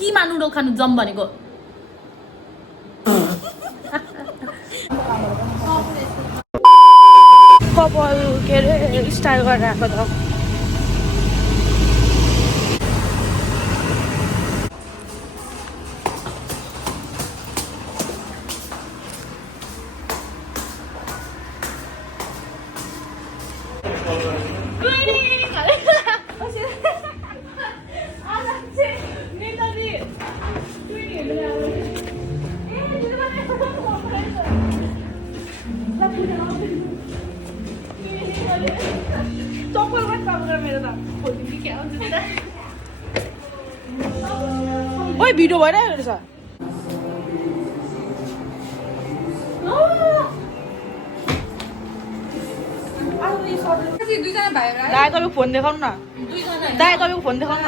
किमा नुडल खानु जम भनेको कपाल के अरे स्टाइल गरेर आएको त ओइ भिडियो भइरहेको रहेछ दाइ तपाईँको फोन देखाउनु न दाइ तपाईँको फोन देखाउनु न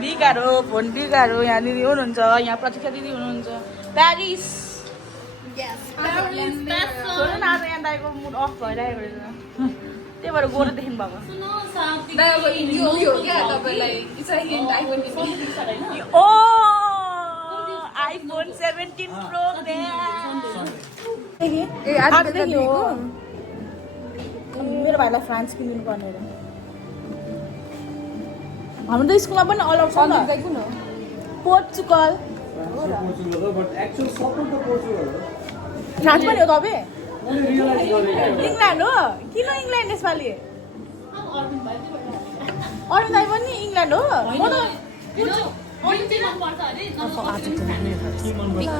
बिगारो फोन बिगारो यहाँनिर हुनुहुन्छ यहाँ प्रतीक्षा दिदी हुनुहुन्छ प्यारिस छोड्नु न आज यहाँ दाइको मुड अफ भइरहेको रहेछ त्यही भएर गोरो देख्नु भएको ओ आइफोन 17 प्रो मेरो भाइलाई फ्रान्स किनिदिनु पर्ने हो हाम्रो त स्कुलमा पनि अलाउड छ नि पोर्चुगल फ्रान्स पनि हो तपाईँ इङ्ल्यान्ड हो किन इङ्ल्यान्ड यसपालि अरू दाइ पनि इङ्ल्यान्ड हो म त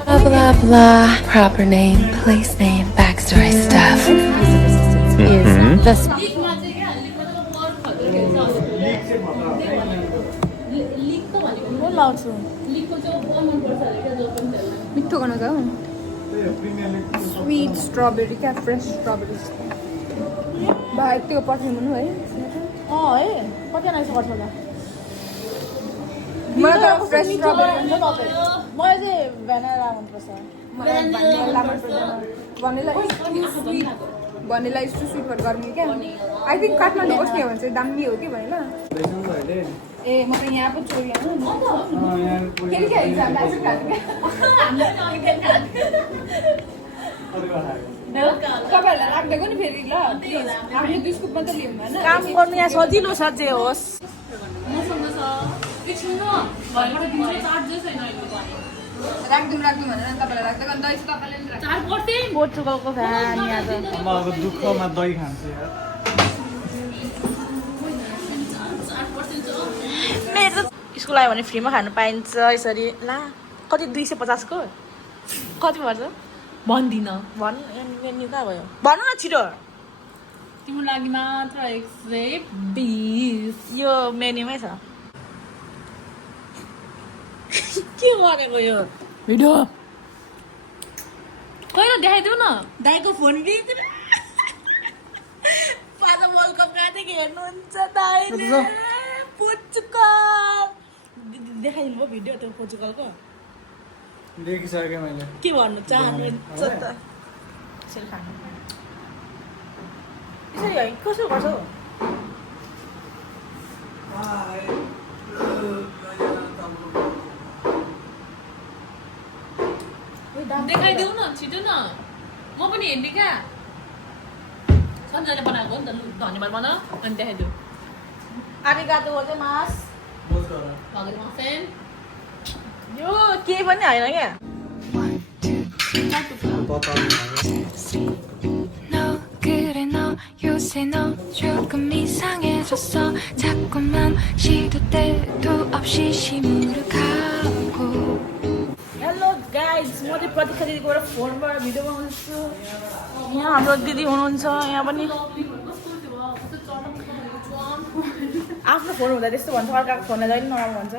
Blah blah blah. Proper name, place name, backstory stuff. Is the लाउँछु मिठो गर्नु त स्वीट स्ट्रबेरी क्या फ्रेस स्ट्रबेरी भाइ त्यो पठाइदिनु है है कतिजना यसो गर्छ होला मलाई त फ्रेस स्ट्रबेरी हुन्छ तपाईँ मलाई चाहिँ भ्यानिला मनपर्छ मलाई भनिला मन पर्दैन भनिला यस्तो स्विटहरू गर्ने क्या आई थिङ्क काठमाडौँ बस्ने हो भने चाहिँ दामी हो कि भनिला ए म त यहाँ पो चोरी तपाईँहरूलाई राखिदिएको नि फेरि ल आफ्नो बिस्कुट मात्रै लिउँ होइन काम गर्नु यहाँ सजिलो छ जे होस् राखिदिउँ भनेर तपाईँलाई राख्दै अन्त यसो तपाईँले पोर्चुगलको फ्यान यहाँ त म अब दुःखमा दही खान्छु यार मेरो स्कुल आयो भने फ्रीमा खानु पाइन्छ यसरी ला कति 250 को कति पर्छ भन्दिन भन् मेन्यु कहाँ भयो भन्नु न छिटो तिम्रो लागि मात्र 120 यो मेन्युमै छ के गरेको यो भिडियो कहिले देखाइदेऊ न दाइको फोन बिग्र पाजा वर्ल्ड कप कहाँदेखि हेर्नुहुन्छ दाइले पोर्चुगल देखाइदिनु भयो भिडियो त्यो पोर्चुगलको देखिसकेँ मैले के भन्नु चाहनुहुन्छ त यसरी खानु यसरी है कसो गर्छौ देखाइदेऊ न छिटो न म पनि हेर्ने क्या सन्जयले बनाएको हो नि त धन्यवाद भन अनि देखाइदेऊ आरिगातो गोजाइमास भगवान यो केही पनि होइन क्या 너 그래 너 요새 너 조금 이상해졌어 자꾸만 시도 때도 없이 시무룩하고 हेलो गाइज म चाहिँ प्रतीक्षा दिदीकोबाट फोनबाट भिडियो बनाउँछु यहाँ हाम्रो दिदी हुनुहुन्छ यहाँ पनि आफ्नो फोन हुँदा त्यस्तो भन्छ अर्काको फोनलाई जहिले नराम्रो भन्छ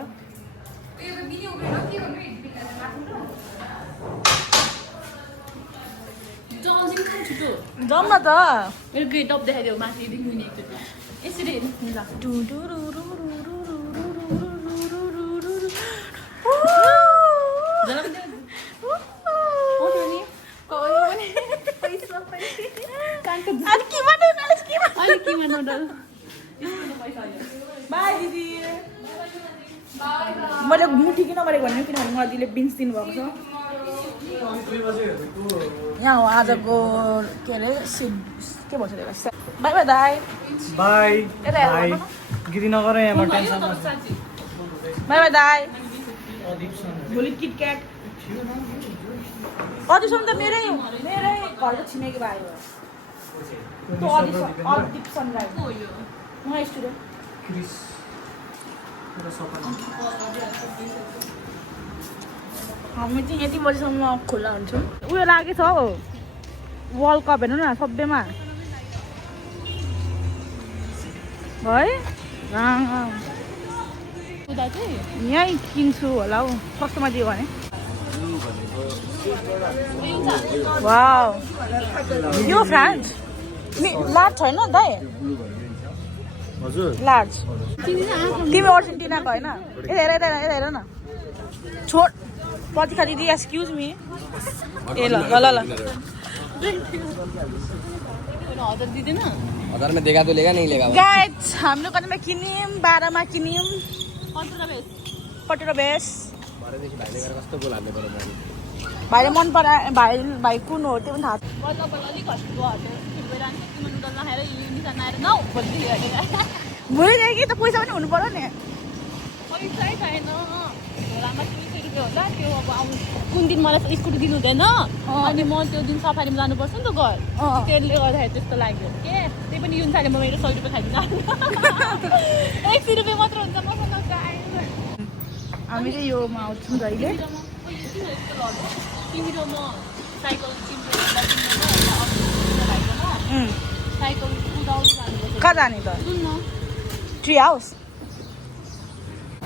जाउँ न त मेरो ग्रेट अप देखाइदेऊ माथिदेखि मुनि यसरी ल बाई दिदी मैले मुठी किन गरेको भने किनभने मलाई दिदीले बिन्स दिनुभएको छ यहाँ हो आजको के अरे के भन्छ त्यसलाई बाई बाई दाई बाई यता हेर बाई भन्नु गिरी नगर यहाँ म टेन्सन बाई बाई दाई भोलि किटक्याट अदिपसम्म त मेरै घरको छिमेकी भाइ हो त्यो अदिपसन राई म स्टुडेन्ट क्रिस मेरो सपना हामी चाहिँ यति बजीसम्म खुल्ला हुन्छौँ उयो लागेछ हौ वर्ल्ड कप हेर्नु न सबैमा है यहीँ किन्छु होला हौ सस्तोमा दियो भने वाउ यो फ्रान्स लार्ज छैन दाइ हजुर लार्ज तिमी अर्जेन्टिनाको होइन यता हेर यता हेर न छोड प्रतिखा दिदी एक्सक्युज मी ए ल ल ल हजार में देगा तो लेगा नहीं लेगा गाइस हामीले कतिमा किन्यौँ 12 मा किन्यौँ कटोरा बेस भाइले मन परा भाइ कुन हो त्यो पनि थाहा भुलिदियो कि त पैसा पनि हुनु पर्यो नि कुन दिन मलाई स्कुटी दिनु हुँदैन अनि म त्यो दिन सफारीमा जानुपर्छ नि त घर त्यसले गर्दाखेरि त्यस्तो लाग्यो के त्यही पनि युन साले म मेरो 100 रुपियाँ खाइदिनु 100 रुपियाँ मात्र हुन्छ मसँग हामी चाहिँ योमा आउँछौँ जहिले तिमी र म साइकल साइकल कुदाउँदै जानुपर्छ कहाँ जाने त सुन न ट्री हाउस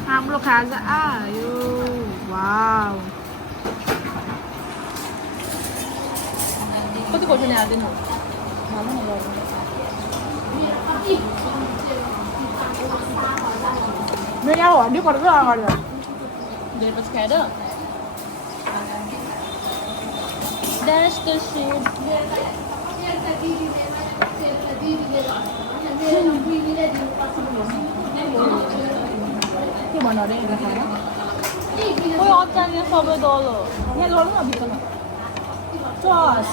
हाम्रो खाजा आयो वाउ कति खोर्सानी हाल्दैन मेरो यहाँ हड्डी पर्छ अगाडि धेरपछि खाएर That's the shit. के भन्नु अरे खोइ अचार सबै दल हो यहाँ लड्नु न भित्रमा चस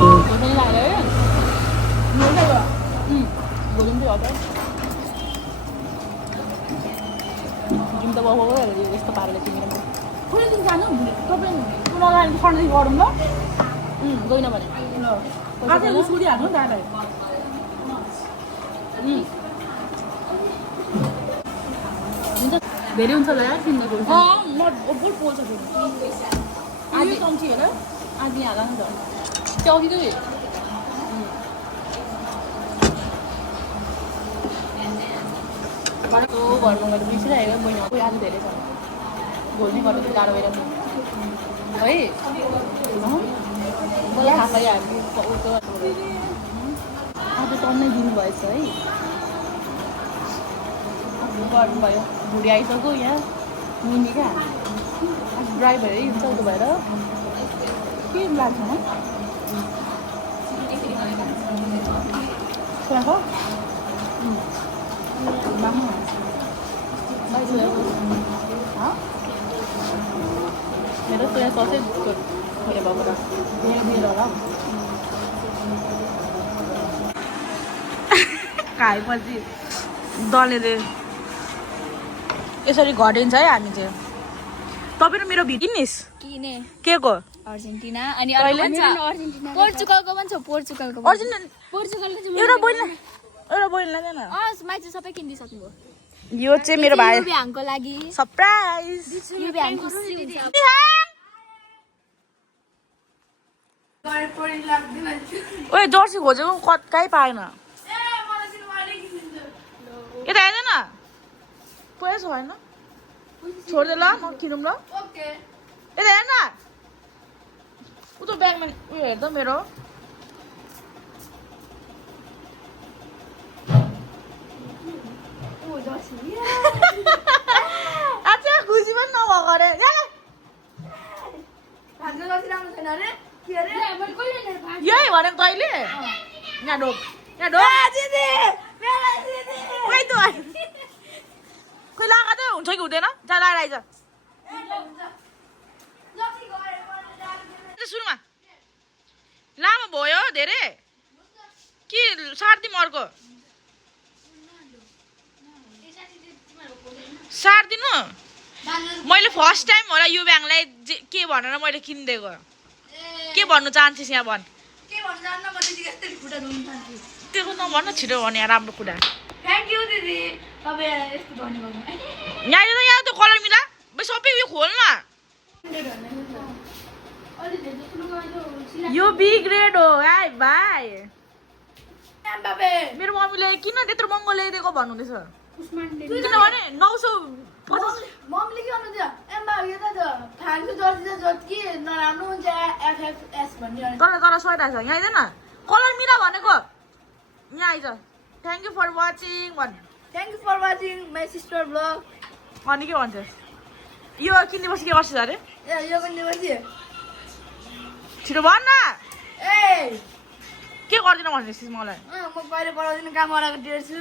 खोर्सानी लगाएर भोलि चाहिँ हजार जिम त बाबा यस्तो पाराले तिमीले कुनै दिन जानु तपाईँ नजाने सडदेखि गरौँ ल गइन भने आज स्कुटी हाल्नु नि दादालाई हुन्छ धेरै हुन्छ होला यार किन्दा खोर्सानी म बोल पोल्छ आज कम्ती होला आधी हाल नि त त्यो अघि चाहिँ घरमा गएर बिर्सिरहेको बहिनी कोही आज धेरै छ भोलि गर्दा चाहिँ गाह्रो भइरहेको है मलाई थाहा पाइहाल्यो आज त अन्नै दिनुभएछ है गर्नुभयो भुँडी आइसक्यो यहाँ मिनी क्या आज ड्राइभरै हुन्छ उतो भएर के लाग्छ सोयाको मेरो सोया ससै खोले भएको त मेरो होला खाएपछि दलेले यसरी घटिन्छ है हामी चाहिँ तपाईँ र मेरो भिडिनिस किने के को अर्जेन्टिना अनि कहिले? पोर्चुगलको पनि छ पोर्चुगलको अर्जेन्टिना पोर्चुगलको एउटा बोइल लाँदैन माइती सबै किनिदिइसक्नु भयो यो चाहिँ मेरो भाइ बिहानको लागि सरप्राइज यो बिहानको ओए जर्सी खोजेको कहीँ पाएन यता हेर्दैन पैसा छैन छोड्दै ल म किनौँ ल यता हेर्न उतो ब्यागमा उयो हेर्दा मेरो अच्छा खुसी पनि नभएको अरे बसिराख्नु छैन अरे के अरे मैले कहिले लिएर पाएँ यही भनेको तैँले यहाँ ढोक यहाँ ढोक खोइ त खोइ लागा त हुन्छ कि हुँदैन जा लगाएर आइज सुरुमा लामो भयो धेरै के सार्दिम अर्को सार्दिनु मैले फर्स्ट टाइम होला यो ब्याङ्कलाई के भनेर मैले किनिदिएको के भन्नु चाहन्छस् यहाँ भन् के भन्न जान्न म दिदी यस्तै खुट्टा धुन चाहन्छु त्यो नभन्न छिटो भने राम्रो कुरा थ्याङ्क यू दिदी तपाईँ यस्तो भन्नुभयो यहाँ त यहाँ त कलर मिला सबै उयो खोल न यो बिग रेड हो है भाइ मेरो मम्मीले किन त्यत्रो महँगो ल्याइदिएको भन्नुहुँदैछ किनभने 950 मम्मीले के भन्नु थियो एम्बा यो त फ्यान्सको जर्सी त जति नराम्रो हुन्छ एफएफएस भनिरहनु तर तर सोइरहेछ यहाँ आइदैन कलर मिला भनेको यहाँ आइज थ्याङ्क यू फर वाचिङ भन् thank you for watching my sister blog अनि के भन्छस् यो किनेपछि के गर्छस् अरे ए यो पनि दिनुहोस् छिटो भन् न ए के गर्दिन भन्दैछ मलाई म कहिले पढाउँदिनँ काम गराएको टेर्छु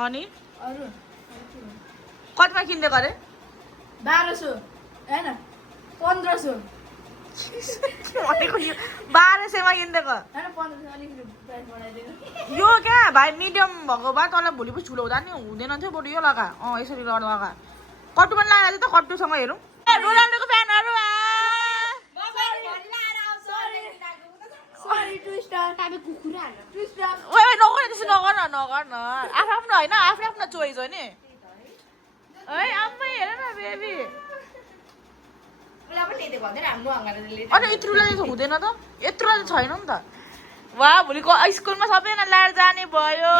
अनि अरू कतिमा किनिदिएको अरे 1200 होइन 1500 भनेको यो 1200मा किनिदिएको होइन 1500 अलिकति प्राइस बढाइदिएको यो क्या भाइ मिडियम भएको भए तँलाई भोलि पछि ठुलो हुँदा नि हुँदैन थियो बरु यो लगा यसरी लगा कट्टु पनि लगाएर त कट्टुसँग हेरौँ रोनाल्डोको फ्यानहरू सरी टु स्टार तपाईँ कुकुर हाल्नु टु स्टार ओए नगर त्यसो नगर न आफ्नो होइन आफ्नो चोइस हो नि है आम्मै हेर न बेबी अनि यत्रोलाई चाहिँ हुँदैन त यत्रोलाई चाहिँ छैन नि त वा भोलिको स्कुलमा सबैजना ल्याएर जाने भयो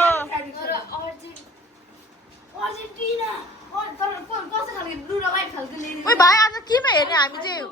अर्जेन्टिना तर कस्तो खालको ब्लू र व्हाइट खालको ल्याइदिनु ओइ भाइ आज केमा हेर्ने हामी चाहिँ